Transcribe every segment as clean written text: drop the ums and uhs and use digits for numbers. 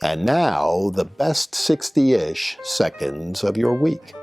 And now, the best 60-ish seconds of your week.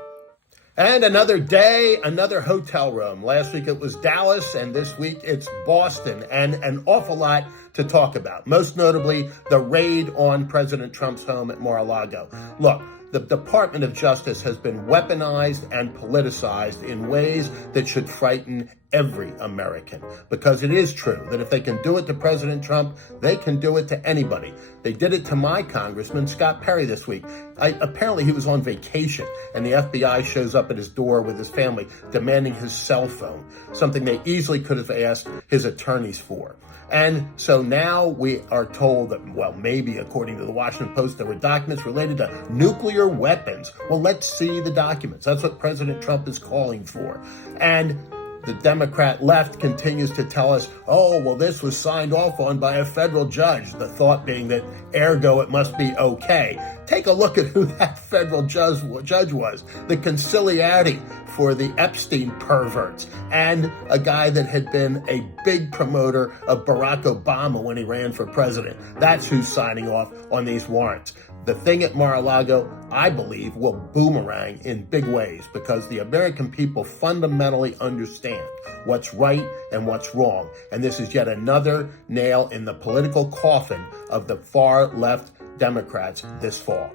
And another day, another hotel room. Last week it was Dallas, and this week it's Boston, and an awful lot to talk about. Most notably, the raid on President Trump's home at Mar-a-Lago. Look, the Department of Justice has been weaponized and politicized in ways that should frighten every American. Because it is true that if they can do it to President Trump, they can do it to anybody. They did it to my congressman, Scott Perry, this week. Apparently he was on vacation, and the FBI shows up at his door with his family demanding his cell phone, something they easily could have asked his attorneys for. And so now we are told that, well, maybe according to the Washington Post, there were documents related to nuclear weapons. Well, let's see the documents. That's what President Trump is calling for. And the Democrat left continues to tell us, oh, well, this was signed off on by a federal judge, the thought being that ergo it must be okay. Take a look at who that federal judge was, the conciliati for the Epstein perverts, and a guy that had been a big promoter of Barack Obama when he ran for president. That's who's signing off on these warrants. The thing at Mar-a-Lago, I believe, will boomerang in big ways because the American people fundamentally understand what's right and what's wrong. And this is yet another nail in the political coffin of the far-left Democrats this fall.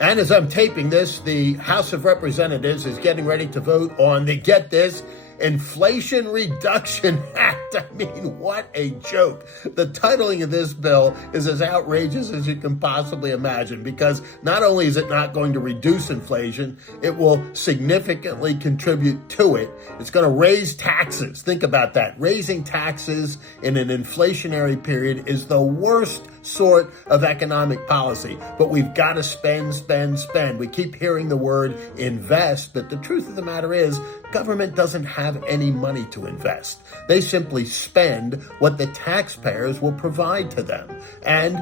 And as I'm taping this, the House of Representatives is getting ready to vote on the, get this, Inflation Reduction Act. I mean, what a joke. The titling of this bill is as outrageous as you can possibly imagine because not only is it not going to reduce inflation, it will significantly contribute to it. It's going to raise taxes. Think about that. Raising taxes in an inflationary period is the worst sort of economic policy, but we've got to spend. We keep hearing the word invest, but the truth of the matter is government doesn't have any money to invest. They simply spend what the taxpayers will provide to them. And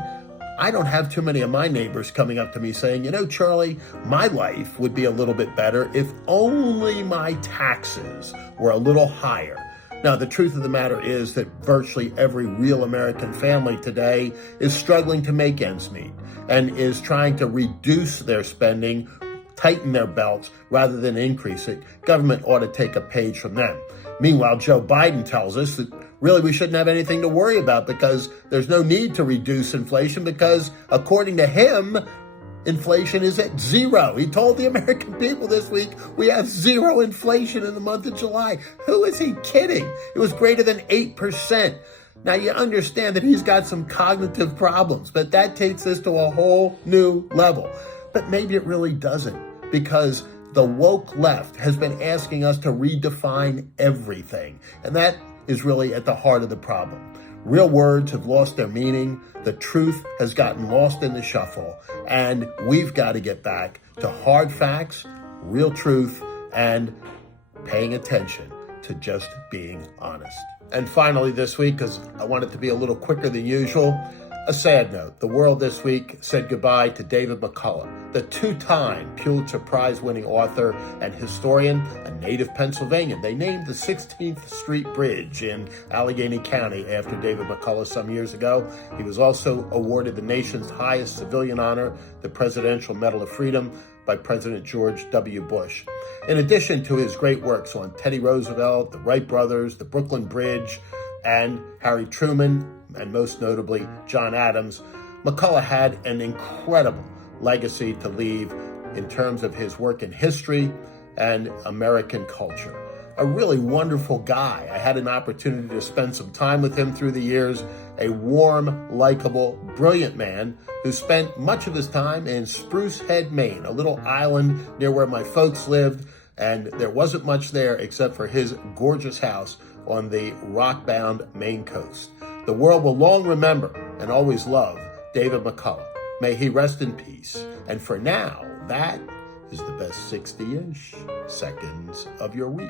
I don't have too many of my neighbors coming up to me saying, you know, Charlie, my life would be a little bit better if only my taxes were a little higher. Now, the truth of the matter is that virtually every real American family today is struggling to make ends meet and is trying to reduce their spending, tighten their belts rather than increase it. Government ought to take a page from them. Meanwhile, Joe Biden tells us that really we shouldn't have anything to worry about because there's no need to reduce inflation because, according to him, inflation is at zero. He told the American people this week, we have zero inflation in the month of July. Who is he kidding? It was greater than 8%. Now, you understand that he's got some cognitive problems, but that takes this to a whole new level. But maybe it really doesn't, because the woke left has been asking us to redefine everything. And that is really at the heart of the problem. Real words have lost their meaning. The truth has gotten lost in the shuffle. And we've got to get back to hard facts, real truth, and paying attention to just being honest. And finally this week, because I want it to be a little quicker than usual, a sad note. The world this week said goodbye to David McCullough, the two-time Pulitzer Prize winning author and historian, a native Pennsylvanian. They named the 16th Street Bridge in Allegheny County after David McCullough some years ago. He was also awarded the nation's highest civilian honor, the Presidential Medal of Freedom, by President George W. Bush. In addition to his great works on Teddy Roosevelt, the Wright brothers, the Brooklyn Bridge, and Harry Truman, and most notably John Adams, McCullough had an incredible legacy to leave in terms of his work in history and American culture. A really wonderful guy. I had an opportunity to spend some time with him through the years. A warm, likable, brilliant man who spent much of his time in Spruce Head, Maine, a little island near where my folks lived, and there wasn't much there except for his gorgeous house on the rock-bound Maine coast. The world will long remember and always love David McCullough. May he rest in peace. And for now, that is the best 60-ish seconds of your week.